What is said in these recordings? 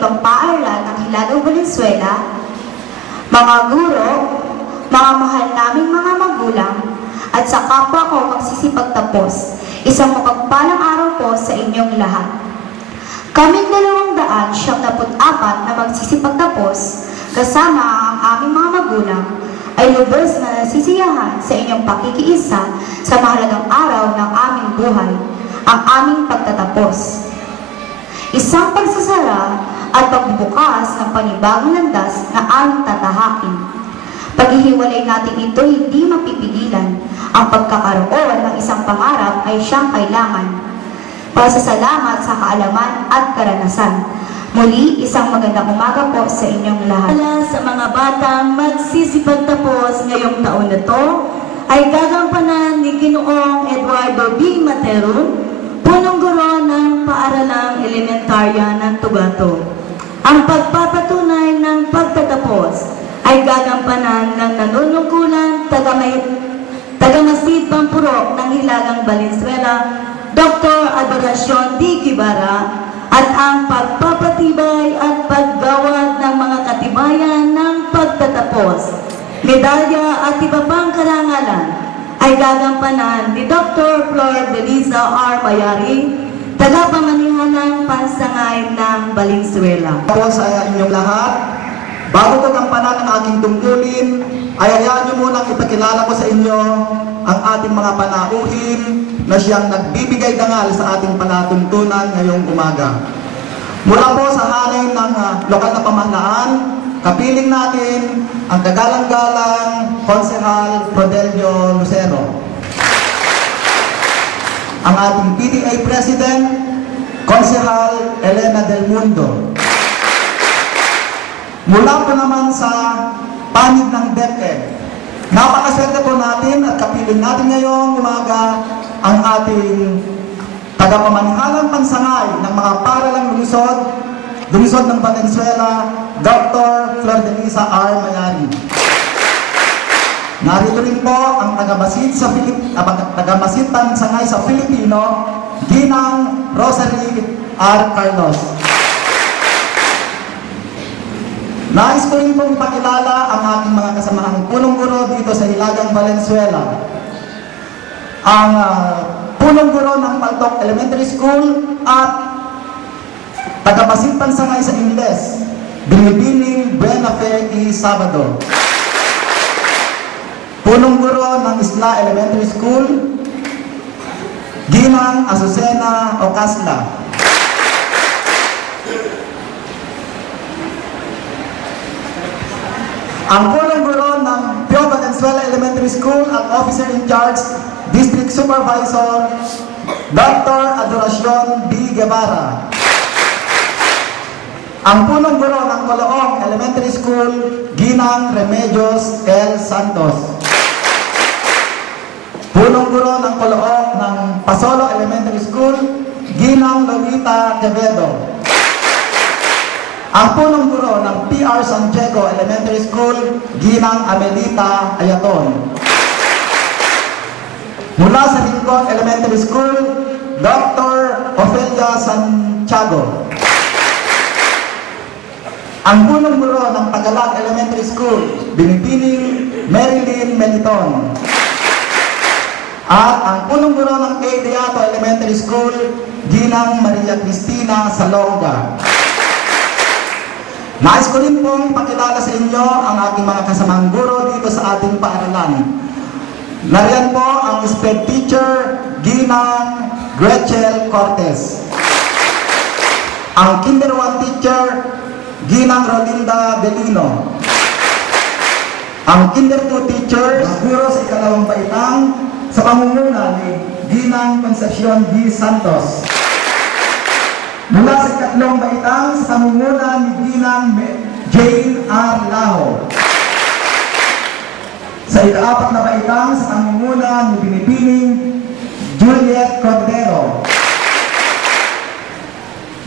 ibang paaralan ng Hilagang Valenzuela, mga guro, mga mahal naming mga magulang, at sa kapwa ko magsisipagtapos, isang mapagpalang araw po sa inyong lahat. Kaming 294 na magsisipagtapos, kasama ang aming mga magulang, ay lubos na nasisiyahan sa inyong pakikiisa sa mahalagang araw ng aming buhay, ang aming pagtatapos. Isang pagsasara at pagbubukas ng panibagong landas na aming tatahakin. Paghihiwalay natin ito hindi mapipigilan. Ang pagkakaroon ng isang pangarap ay siyang kailangan. Pasasalamat sa kaalaman at karanasan. Muli, isang magandang umaga po sa inyong lahat. Sa mga batang magsisipagtapos ngayong taon na to, ay gagampanan ni Ginoong Eduardo B. Materon, punong guro ng Paaralang Elementarya ng Tugato. Ang pagpapatunay ng pagtatapos ay gagampanan ng nanunungkulan tagamasid Pampurok ng Hilagang Valenzuela, Dr. Adoracion D. Guevara, at ang pagpapatibay at paggawad ng mga katibayan ng pagtatapos, medalya at iba pang karangalan ay gagampanan ni Dr. Flor Belisa R. Mayari, tagapamanihan ng pansangay ng Valenzuela. Ako sa inyong lahat, bago ko gampanan ang aking tungkulin, ay hayaan niyo munang ipakilala ko sa inyo ang ating mga panauhin na siyang nagbibigay dangal sa ating palatuntunan ngayong umaga. Mula po sa hanay ng lokal na pamahalaan, kapiling natin ang kagalang-galang Konsehal Rodelio Lucero. Ang ating PTA President, Konsehal Elena Del Mundo. Mula po naman sa panig ng DepEd, napakaswerte po natin at kapiling natin ngayong umaga ang ating tagapamanihalang pansangay ng mga paaralang lungsod ng Valenzuela, Dr. Flor Belisa R. Mayari. Narito rin po ang tagamasid pansangay sa Filipino, Ginang Rosary R. Carlos. Nais ko rin pong ipakilala ang aking mga kasamahang punong guro dito sa Hilagang Valenzuela. Ang punong guro ng Paltok Elementary School at tagamasid pansangay sa Ingles, Binibining Buenafe y Sabado. Punong guro ng Isla Elementary School, Ginang Azucena Ocasla. Ang punong guro ng Pio Valenzuela Elementary School at Officer in Charge, District Supervisor, Dr. Adoracion B. Guevara. Ang punong guro ng Coloong Elementary School, Ginang Remedios L. Santos. Punong guro ng Coloong ng Pasolo Elementary School, Ginang Lolita Quevedo. Ang punong guro ng PR San Diego Elementary School, Ginang Amelita Ayaton. Mula sa Rincon Elementary School, Dr. Ofelia Santiago. Ang punong guro ng Tagalog Elementary School, Binibining Marilyn Meliton. At ang punong guro ng A. Deato Elementary School, Ginang Maria Cristina Salonga. Nais ko rin pong ipakilala sa inyo ang aking mga kasamang guro dito sa ating paaralan. Nariyan po ang SPED teacher, Ginang Gretchen Cortez. Ang Kinder 1 teacher, Ginang Rolinda Delino. Ang Kinder 2 teacher, guro sa ikalawang baitang, sa pamumuno ni Ginang Concepcion D. Santos. Mula sa ikatlong baitang sa pamumuno ni Ginang Jane R. Laho. Sa ikaapat na baitang sa pamumuno ni Binibining Juliet Cordero.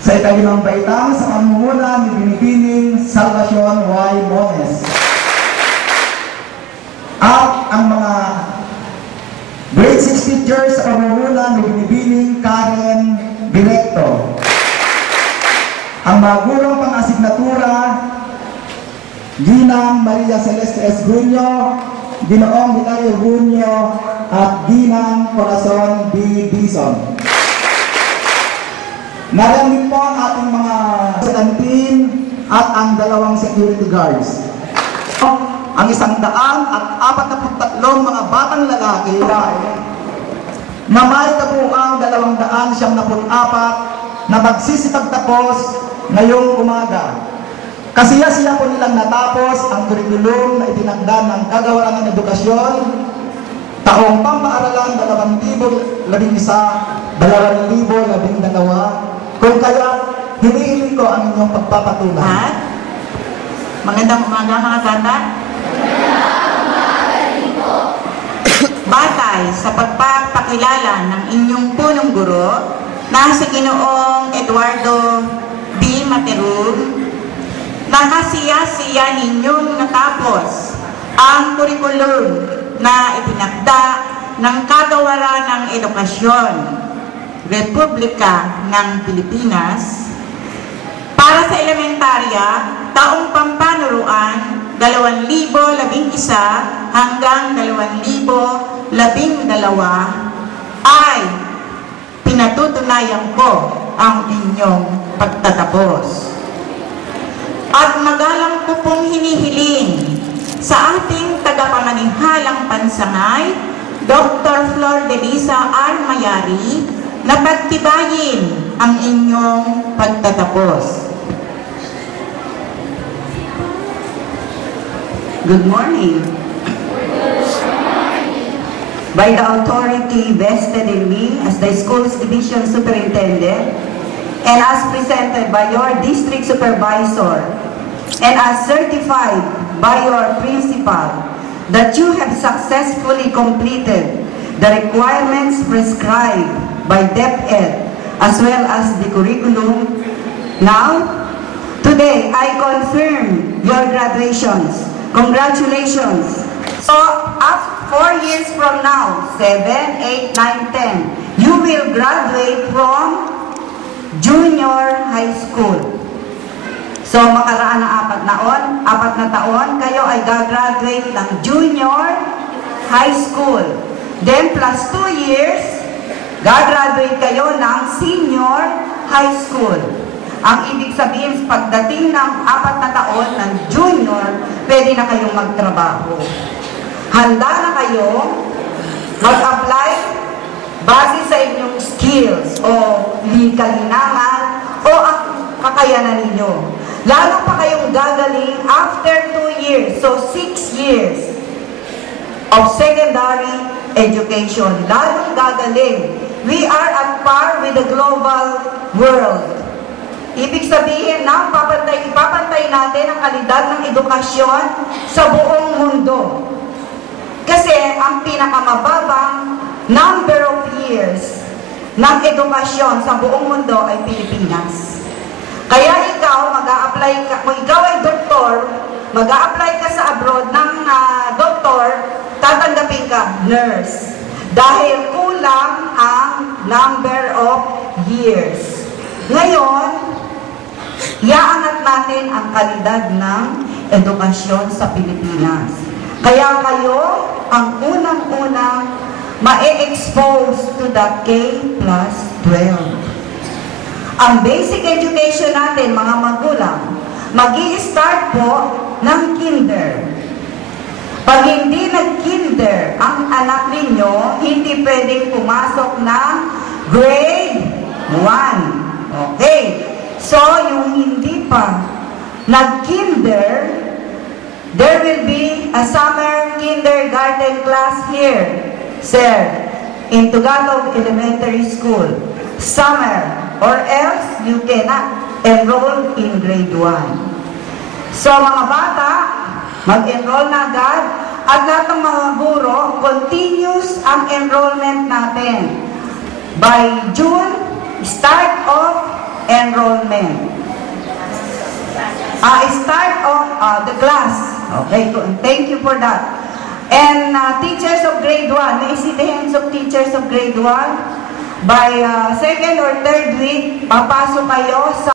Sa ikalimang baitang sa pamumuno ni Binibining Salvacion Y. Mones. At ang mga grade 6 teachers sa pamumuno ni Binibining Karen Directo. ang mga gurong pang-asignatura, Ginang Maria Celeste S. Gunyo, Ginoong Hilario Gunyo, at Ginang Corazon B. Dizon. Nariyan po ang ating mga sedantin at ang 2 security guards. Ang 143 mga batang lalaki na may kabuuang 274 na magsisipagtapos ngayong umaga. Kasiya-siya po nilang natapos ang kurikulum na itinakda ng Kagawaran ng Edukasyon taong pampaaralan 2011, 2012, kung kaya hinihiling ko ang inyong pagpapatuloy. At magandang umaga mga bata. Batay sa pagpapakilala ng inyong punong guro na si Ginoong Eduardo B. Materon, nakasiya-siya ninyong natapos ang kurikulum na itinakda ng Kagawaran ng Edukasyon, Republika ng Pilipinas para sa elementarya taong pampanuruan 2011 hanggang 2012 ay pinatutunayan ko ang inyong pagtatapos. At magalang ko pong hinihiling sa ating tagapamanihalang pansangay, Dr. Flor de Lisa R. Mayari, na pagtibayin ang inyong pagtatapos. Good morning. By the authority vested in me as the school's division superintendent and as presented by your district supervisor and as certified by your principal that you have successfully completed the requirements prescribed by DepEd as well as the curriculum. Now, today I confirm your graduations. Congratulations. So, after 4 years from now, 7, 8, 9, 10, you will graduate from junior high school. So, makaraan ng 4 na taon, kayo ay gagraduate ng junior high school. Then, plus 2 years, gagraduate kayo ng senior high school. Ang ibig sabihin, pagdating ng 4 na taon ng junior, pwede na kayong magtrabaho. Handa na kayo mag-apply base sa inyong skills o kalinangan o ang kakayanan ninyo. Lalo pa kayong gagaling after 2 years, so 6 years of secondary education. Lalong gagaling. We are at par with the global world. Ibig sabihin na ipapantay natin ang kalidad ng edukasyon sa buong mundo. Kasi ang pinakamababang number of years ng edukasyon sa buong mundo ay Pilipinas. Kaya ikaw, mag-a-apply ka, kung ikaw ay doktor, mag-a-apply ka sa abroad ng doktor, tatanggapin ka nurse. Dahil kulang ang number of years. Ngayon, iaangat natin ang kalidad ng edukasyon sa Pilipinas. Kaya kayo ang unang-unang ma-expose to the K+12. Ang basic education natin, mga magulang, mag-i-start po ng kinder. Pag hindi nag-kinder ang anak ninyo, hindi pwedeng pumasok ng grade 1. Okay? So, yung hindi pa nag-kinder, there will be a summer kindergarten class here, sir, in Tugatog Elementary School. Summer, or else you cannot enroll in grade 1. So, mga bata, mag-enroll na agad, at lahat ng mga guro, continuous ang enrollment natin. By June, start of enrollment. Start of the class. Okay, thank you for that. And teachers of grade 1, may I see the hands of teachers of grade 1? By second or third week, papasok kayo sa